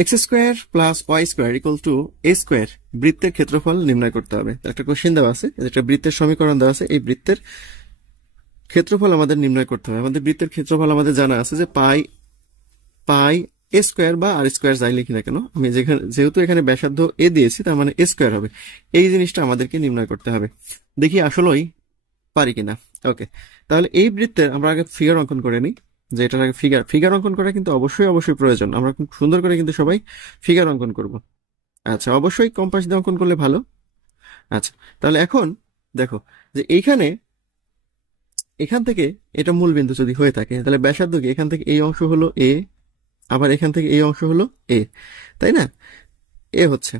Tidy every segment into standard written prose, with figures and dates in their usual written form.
X square plus y square equal to a square বৃত্তের ক্ষেত্রফল নির্ণয় করতে হবে। একটা কোশ্চেন দেওয়া আছে, একটা বৃত্তের সমীকরণ দেওয়া আছে, এই বৃত্তের ক্ষেত্রফল আমাদের নির্ণয় করতে হবে। আমাদের বৃত্তের ক্ষেত্রফল আমাদের জানা আছে যে পাই পাই এ স্কোয়ার বা আর স্কোয়ার যাই লিখি না কেন, আমি যেহেতু এখানে ব্যাসার্ধ এ দিয়েছি তার মানে এ স্কোয়ার হবে। এই জিনিসটা আমাদেরকে নির্ণয় করতে হবে। দেখি আসলেই পারি কিনা। ওকে, তাহলে এই বৃত্তের আমরা আগে ফিগার অঙ্কন করে নিই, যে এটার আগে ফিগার অঙ্কন করা কিন্তু অবশ্যই প্রয়োজন। আমরা খুব সুন্দর করে কিন্তু সবাই ফিগার অঙ্কন করব। আচ্ছা, অবশ্যই কম্পাস দিয়ে অঙ্কন করলে ভালো। আচ্ছা, তাহলে এখন দেখো যে এখান থেকে এটা মূল বিন্দু যদি হয়ে থাকে তাহলে ব্যাসার্ধ কি, এখান থেকে এই অংশ হলো এ, আবার এখান থেকে এই অংশ হলো এ, তাই না? এ হচ্ছে,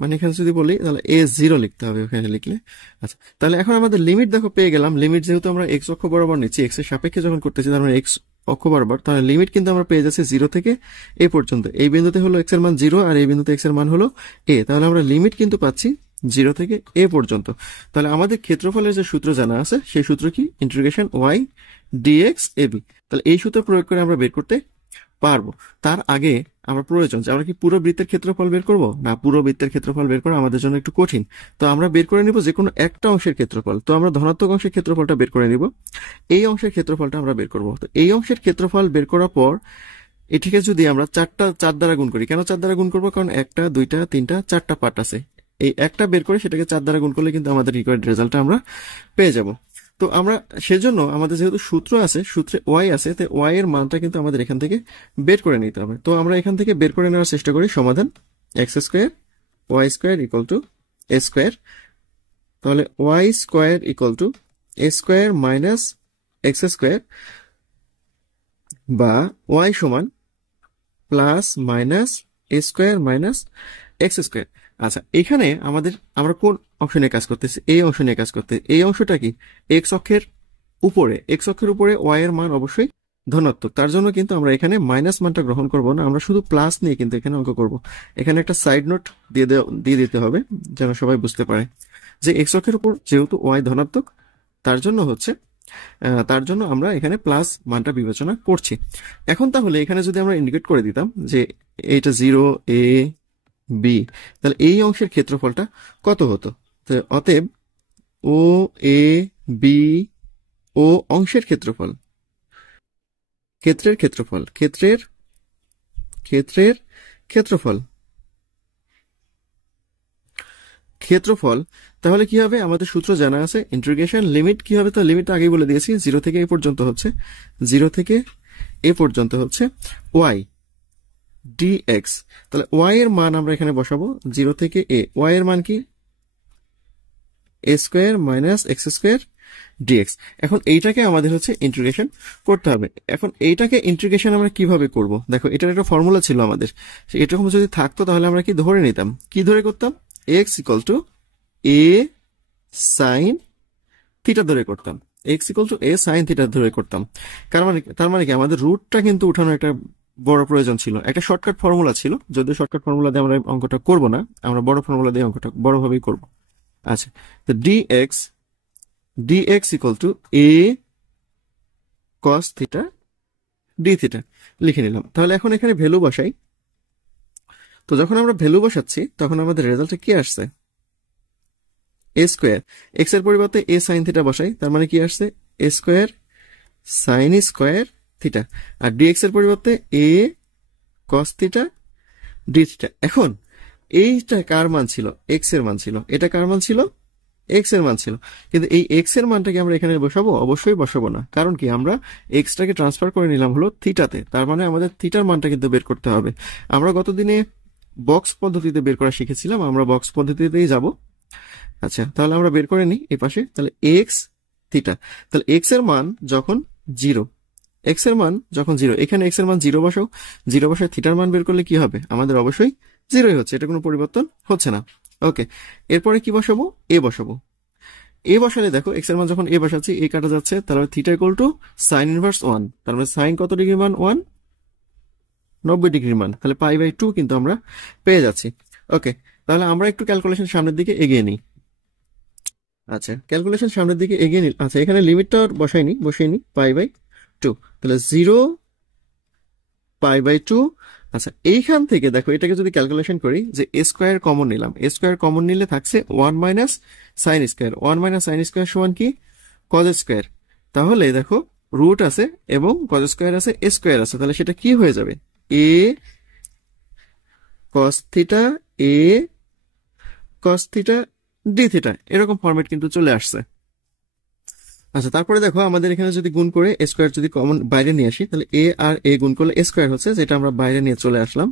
মানে এখানে যদি বলি তাহলে এ জিরো লিখতে হবে ওখানে লিখলে। আচ্ছা, তাহলে এখন আমাদের লিমিট দেখো পেয়ে গেলাম। লিমিট যেহেতু আমরা এক্স অক্ষ বরাবর নিচ্ছি, এক্স এর সাপেক্ষে যখন করতেছি তার মানে এক্স অক্ষ বরাবর, তাহলে লিমিট কিন্তু আমরা পেয়ে যাচ্ছি জিরো থেকে এ পর্যন্ত। এই বিন্দুতে হলো এক্স এর মান জিরো আর এই বিন্দুতে এক্স এর মান হলো এ, তাহলে আমরা লিমিট কিন্তু পাচ্ছি জিরো থেকে এ পর্যন্ত। তাহলে আমাদের ক্ষেত্রফলের যে সূত্র জানা আছে সেই সূত্র কি, integration Y dx A B. তাহলে এই সূত্র প্রয়োগ করে আমরা বের করতে পারবো। তার আগে আমরা প্রয়োজন যে আমরা কি পুরো বৃত্তের ক্ষেত্রফল বের করব না, পুরো বৃত্তের ক্ষেত্রফল বের করা আমাদের জন্য একটু কঠিন। তো আমরা বের করে নিব যে কোনো একটা অংশের ক্ষেত্রফল। তো আমরা ধনাত্মক অংশের ক্ষেত্রফলটা বের করে নিব, এই অংশের ক্ষেত্রফলটা আমরা বের করব। তো এই অংশের ক্ষেত্রফল বের করার পর এটিকে যদি আমরা চার দ্বারা গুণ করি, কেন 4 দ্বারা গুণ করবো, কারণ 1টা 2টা 3টা 4টা পার্ট আছে। এই একটা বের করে সেটাকে 4 দ্বারা গুণ করলে কিন্তু আমাদের রিকোয়ার্ড রেজাল্টটা আমরা পেয়ে যাব। তো আমরা সেজন্য আমাদের যেহেতু সূত্র আছে, সূত্রে ওয়াই আছে, তো ওয়াই এর মানটা কিন্তু আমাদের এখান থেকে বের করে নিতে হবে। তো আমরা এখান থেকে বের করে নেওয়ার চেষ্টা করি সমাধান। X square y square equal to a square, তাহলে y square equal to a square minus x square, বা ওয়াই সমান plus minus a square minus x square. আচ্ছা, এখানে আমরা কোন অংশ নিয়ে কাজ করতেছি, এই অংশ নিয়ে কাজ করতে। এই অংশটা কি, এক্স অক্ষের উপরে ওয়াই এর মান অবশ্যই ধনাত্মক, তার জন্য কিন্তু আমরা এখানে মাইনাস মানটা গ্রহণ করব না, আমরা শুধু প্লাস নিয়ে কিন্তু এখানে অঙ্ক করব। এখানে একটা সাইড নোট দিয়ে দিতে হবে যেন সবাই বুঝতে পারে যে এক্স অক্ষের উপর যেহেতু ওয়াই ধনাত্মক, তার জন্য আমরা এখানে প্লাস মানটা বিবেচনা করছি। এখন তাহলে এখানে যদি আমরা ইন্ডিকেট করে দিতাম যে এইটা 0 এ বি, তাহলে এই অংশের ক্ষেত্রফলটা কত হতো? তো অতএব ও এ বি ও অংশের ক্ষেত্রফল, ক্ষেত্রের ক্ষেত্রফল তাহলে কি হবে? আমাদের সূত্র জানা আছে, ইন্টিগ্রেশন লিমিট কি হবে? তো লিমিট আগেই বলে দিয়েছি, 0 থেকে এ পর্যন্ত হচ্ছে ওয়াই ডিএক্স। তাহলে ওয়াই এর মান আমরা এখানে বসাবো 0 থেকে এ। ওয়াই এর মান কি, a square minus x square dx. এখন এইটাকে আমাদের হচ্ছে ইন্টিগ্রেশন করতে হবে। এখন এইটাকে ইন্টিগ্রেশন আমরা কিভাবে করব? দেখো, এটার একটা ফর্মুলা ছিল আমাদের, এরকম যদি থাকতো তাহলে আমরা কি ধরে নিতাম, কি ধরে করতাম, x equal to A sine theta ধরে করতাম, x equal to A sine theta ধরে করতাম। তার মানে কি, আমাদের রুটটা কিন্তু উঠানো একটা বড় প্রয়োজন ছিল। একটা শর্টকাট ফর্মুলা ছিল, যদিও শর্টকাট ফর্মুলা দিয়ে আমরা অঙ্কটা করব না, আমরা বড় ফর্মুলা দিয়ে অঙ্কটা বড়ভাবেই করব। আচ্ছা, তো dx equal to A cos theta D theta লিখে নিলাম। তাহলে এখন এখানে ভ্যালু বসাই। তো যখন আমরা ভ্যালু বসাচ্ছি তখন আমাদের রেজাল্টে কি আসছে, এ স্কোয়ার। এক্স এর পরিবর্তে এ সাইন থিটা বসাই, তার মানে কি আসছে, এ স্কোয়ার সাইন স্কোয়ার থিটা। আর ডিএক্স এর পরিবর্তে এ কস থিটা ডি থিটা। এখন এইটা কার মান ছিল, এক্স এর মান ছিল। এটা কার মান ছিল, এক্স এর মান ছিল। কিন্তু এই এক্স এর মানটাকে আমরা এখানে বসাবো? অবশ্যই বসাবো না, কারণ কি, আমরা এক্সটাকে ট্রান্সফার করে নিলাম হলো থিটাতে, তার মানে আমাদের থিটার মানটা কিন্তু বের করতে হবে। আমরা গতদিনে বক্স পদ্ধতিতে বের করা শিখেছিলাম, আমরা বক্স পদ্ধতিতেই যাব। আচ্ছা, তাহলে আমরা বের করে নিই এই পাশে। তাহলে এক্স থিটা, তাহলে এক্স এর মান যখন জিরো, এখানে এক্স এর মান 0 বসাও, 0 বসায় থিটার মান বের করলে কি হবে, আমাদের অবশ্যই 0ই হচ্ছে, এটা কোনো পরিবর্তন হচ্ছে না। ওকে, এরপরে কি বসাবো, এ বসালে দেখো এক্স এর মান যখন এ বসাচ্ছি, এ কাটা যাচ্ছে, তাহলে theta equal to sign inverse 1, তার মানে সাইন কত ডিগ্রি মান, 1 90 ডিগ্রি মান, তাহলে π/2 কিন্তু আমরা পেয়ে যাচ্ছি। ওকে, তাহলে আমরা একটু ক্যালকুলেশন সামনের দিকে এগিয়ে নিই। আচ্ছা, ক্যালকুলেশন সামনের দিকে এগিয়ে নিই। আচ্ছা, এখানে লিমিটটা বসিয়ে নিই π/2, তাহলে 0 π/2 আচ্ছা, এইখান থেকে দেখো এটাকে যদি ক্যালকুলেশন করি যে এ স্কোয়ার কমন নিলাম, এ স্কোয়ার কমন নিলে থাকছে 1 minus sine square, 1 minus sine square সমান কি কজ স্কোয়ার। তাহলে দেখো রুট আছে এবং কজ স্কোয়ার আছে, এ স্কোয়ার আছে, তাহলে সেটা কি হয়ে যাবে, এ কস থিটা এ কস থিটা ডি থিটা, এরকম ফরম্যাট কিন্তু চলে আসছে। আচ্ছা, তারপরে দেখো আমাদের এখানে যদি গুণ করে এ স্কোয়ার যদি কমন বাইরে নিয়ে আসি, তাহলে এ আর এ গুণ করলে এ স্কোয়ার হচ্ছে, যেটা আমরা বাইরে নিয়ে চলে আসলাম।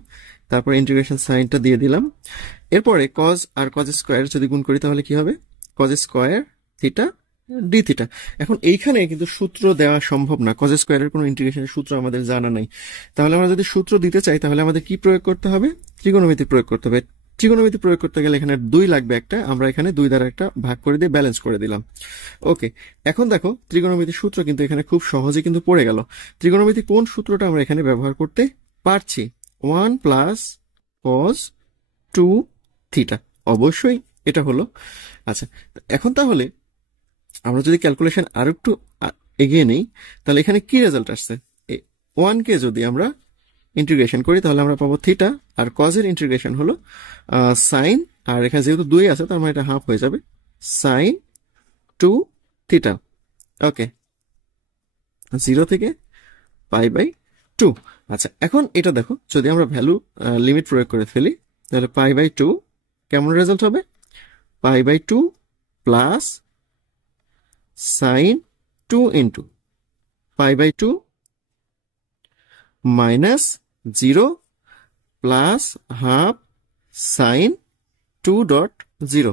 তারপরে ইন্টিগ্রেশন সাইনটা দিয়ে দিলাম। এরপরে কজ আর কজ স্কোয়ার যদি গুণ করি তাহলে কি হবে, cos square theta D theta. এখন এইখানে কিন্তু সূত্র দেওয়া সম্ভব না, কজ স্কোয়ারের কোনো ইন্টিগ্রেশনের সূত্র আমাদের জানা নাই। তাহলে আমরা যদি সূত্র দিতে চাই তাহলে আমাদের কি প্রয়োগ করতে হবে, ত্রিকোণমিতি প্রয়োগ করতে হবে। ত্রিকোণমিতি প্রয়োগ করতে গেলে এখানে 2 লাগবে একটা, আমরা এখানে 2 দ্বারা একটা ভাগ করে দিয়ে ব্যালেন্স করে দিলাম। ওকে, এখন দেখো ত্রিকোণমিতির সূত্র কিন্তু এখানে খুব সহজে কিন্তু পড়ে গেল। ত্রিকোণমিতি কোন সূত্রটা আমরা এখানে ব্যবহার করতে পারছি, 1 প্লাস কজ 2 থিটা, অবশ্যই এটা হলো। আচ্ছা, এখন তাহলে আমরা যদি ক্যালকুলেশন আর একটু এগিয়ে নেই, তাহলে এখানে কি রেজাল্ট আসছে, 1 কে যদি আমরা ইন্টিগ্রেশন করি তাহলে আমরা পাবো থিটা, আর কজের ইন্টিগ্রেশন হলো সাইন, আর এখানে যেহেতু 2 আছে তার মানে এটা হাফ হয়ে যাবে, সাইন 2 থিটা। ওকে, 0 থেকে পাই বাই 2। আচ্ছা, এখন এটা দেখো যদি আমরা ভ্যালু লিমিট প্রয়োগ করে ফেলি তাহলে পাই বাই 2 কেমন রেজাল্ট হবে, pi by 2 plus sine 2 into pi by 2 minus 0 plus half sine 2.0।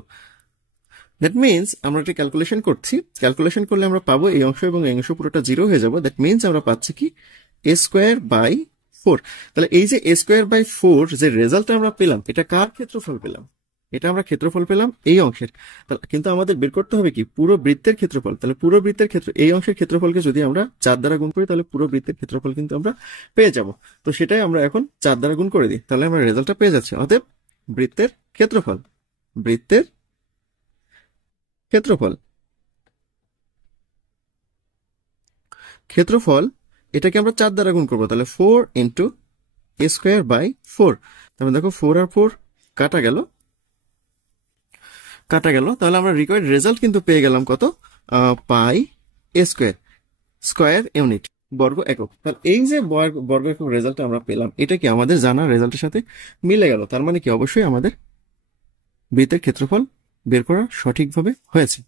That means আমরা একটা ক্যালকুলেশন করছি, ক্যালকুলেশন করলে আমরা পাবো এই অংশ এবং এই অংশ পুরোটা 0 হয়ে যাবে। দ্যাট মিনস আমরা পাচ্ছি কি এ স্কোয়ার বাই 4। তাহলে এই যে এ স্কোয়ার বাই 4 যে রেজাল্ট আমরা পেলাম, এটা কার ক্ষেত্রফল পেলাম, এটা আমরা ক্ষেত্রফল পেলাম এই অংশের। তাহলে কিন্তু আমাদের বের করতে হবে কি পুরো বৃত্তের ক্ষেত্রফল। তাহলে পুরো বৃত্তের ক্ষেত্র এই অংশের ক্ষেত্রফলকে যদি আমরা 4 দ্বারা গুণ করি তাহলে পুরো বৃত্তের ক্ষেত্রফল কিন্তু আমরা পেয়ে যাব। তো সেটাই আমরা এখন 4 দ্বারা গুণ করে দিই, তাহলে আমরা রেজাল্টটা পেয়ে যাচ্ছি। অতএব বৃত্তের ক্ষেত্রফল, বৃত্তের ক্ষেত্রফল, ক্ষেত্রফল এটাকে আমরা 4 দ্বারা গুণ করবো, তাহলে 4 ইন্টু এ স্কোয়ার বাই 4। তারপরে দেখো 4 আর 4 কাটা গেল, কাটা গেল, তাহলে আমরা রিকোয়ার্ড রেজাল্ট কিন্তু পেয়ে গেলাম কত, পাই এ স্কোয়ার, স্কোয়ার ইউনিট, বর্গ একক। তাহলে এই যে বর্গ একক রেজাল্ট আমরা পেলাম, এটা কি আমাদের জানা রেজাল্টের সাথে মিলে গেল। তার মানে কি অবশ্যই আমাদের বৃত্তের ক্ষেত্রফল বের করা সঠিকভাবে হয়েছে।